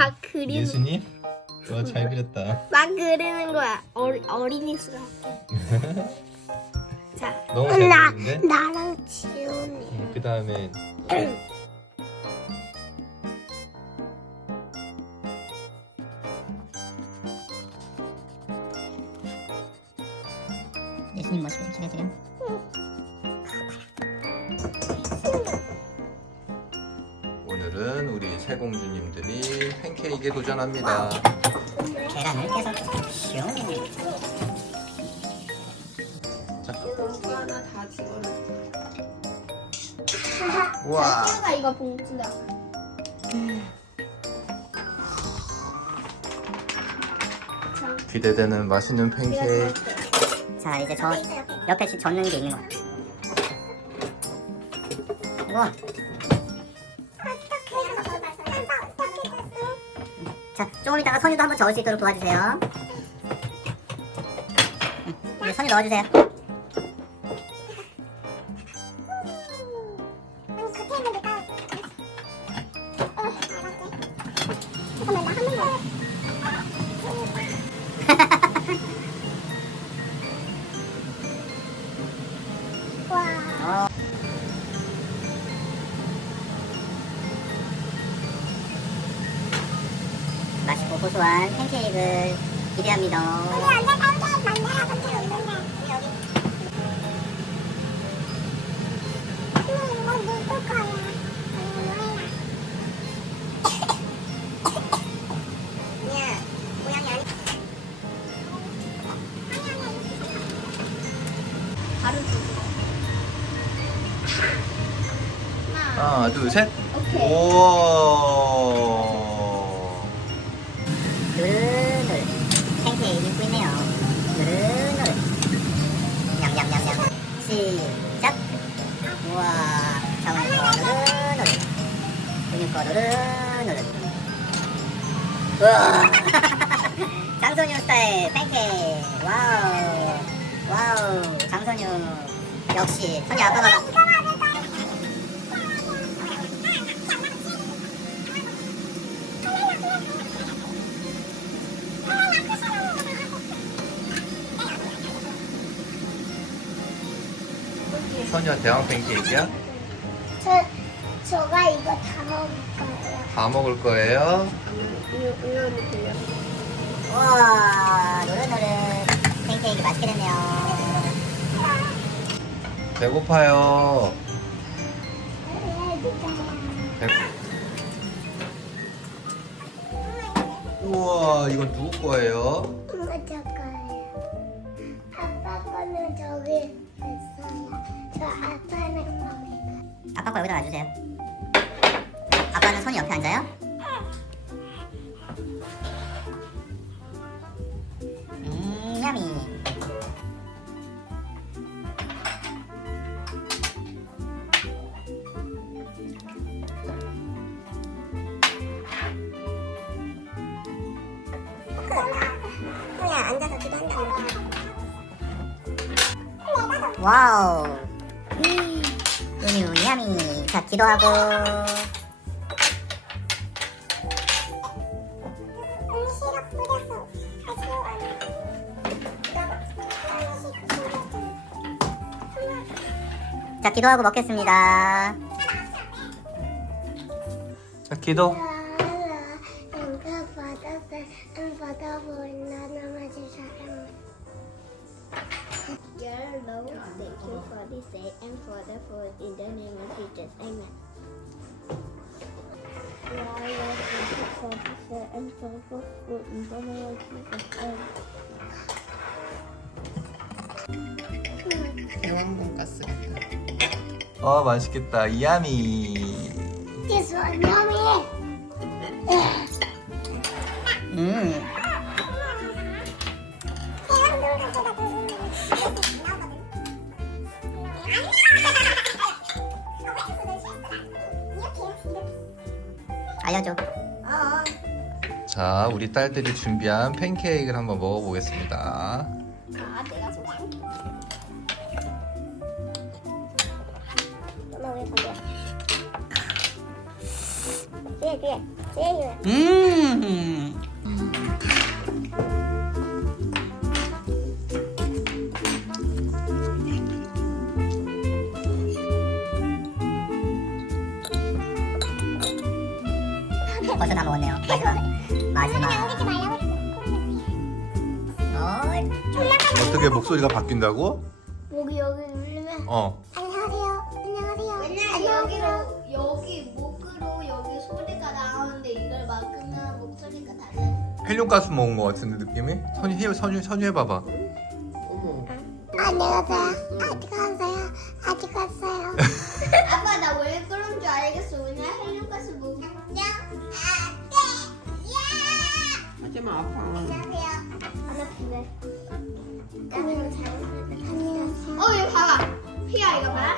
막 그리는 예수님? 와잘 그렸다. 막 그리는 거야. 어리, 어린이 수학게. 자, 너무 잘 나 그렸는데? 나랑 지훈이. 그 다음에 오늘은 우리 새 공주님들이 팬케이크에 도전합니다. 계란을 깨서 슝. 하나 다 집어넣어. 우와. 가 이거 봉투다. 기대되는 맛있는 팬케이크. 자 이제 저 옆에 지- 젓는 게 있는 것 같아. 우와. 자 조금 이따가 선유도 한번 저을 수 있도록 도와주세요. 응, 이제 선유 넣어주세요. 어. 맛있고 고소한 팬케이크를 기대합니다. 다른 두 하나, 둘, 셋. 오케이. 우 시작. 우와 정은이 거 누르누르 근육 거 누르누르 우와. 장선유 스타일 팬케이크 와우. 와우. 장선유 역시 선유 아빠가 선이야 대왕 팬 케이크야? 저 저가 이거 다 먹을 거예요. 다 먹을 거예요. 우와 노릇노릇 팬케이크 맛있게 됐네요 배고파요. 배... 우와, 이건 누구 거예요? 엄마 저 거예요. 아빠 거는 저기 아빠 거 여기다 놔주세요 아빠는 손이 옆에 앉아요? 음 야미 그냥 앉아서. 와우 은유 야미 자 기도하고. 자 기도하고 먹겠습니다. 자, 기도. For the food in the name of Jesus. Amen. Lord, Lord, for day and for the food in the name of Jesus. Amen. 대왕 돈가스 어, 맛있겠다. 이야미. This one, yummy. 음 알려줘 자, 우리 딸들이 준비한 팬케이크를 한번 먹어보겠습니다. 아, 내가 좋아. 엄마 왜 가게? 뒤에 뒤에 뒤에 뒤에. 음 벌써 다 먹었네요. 마지막. 마지막. 말라고 어, 어떻게 목소리가 바뀐다고? 목이 여기 누르면 어. 안녕하세요. 안녕하세요. 맨날 여기로 여기 목으로 여기 소리가 나오는데 이걸 막으면 목소리가 달라요. 헬륨가스 먹은 것 같은데 느낌이? 선유 해 선유 선유 해봐봐. 어머. 안녕하세요. 아직 왔어요. 아직 왔어요. 아빠 안녕 잘 안녕하세요. 어 이거 봐봐. 피야 이거 봐.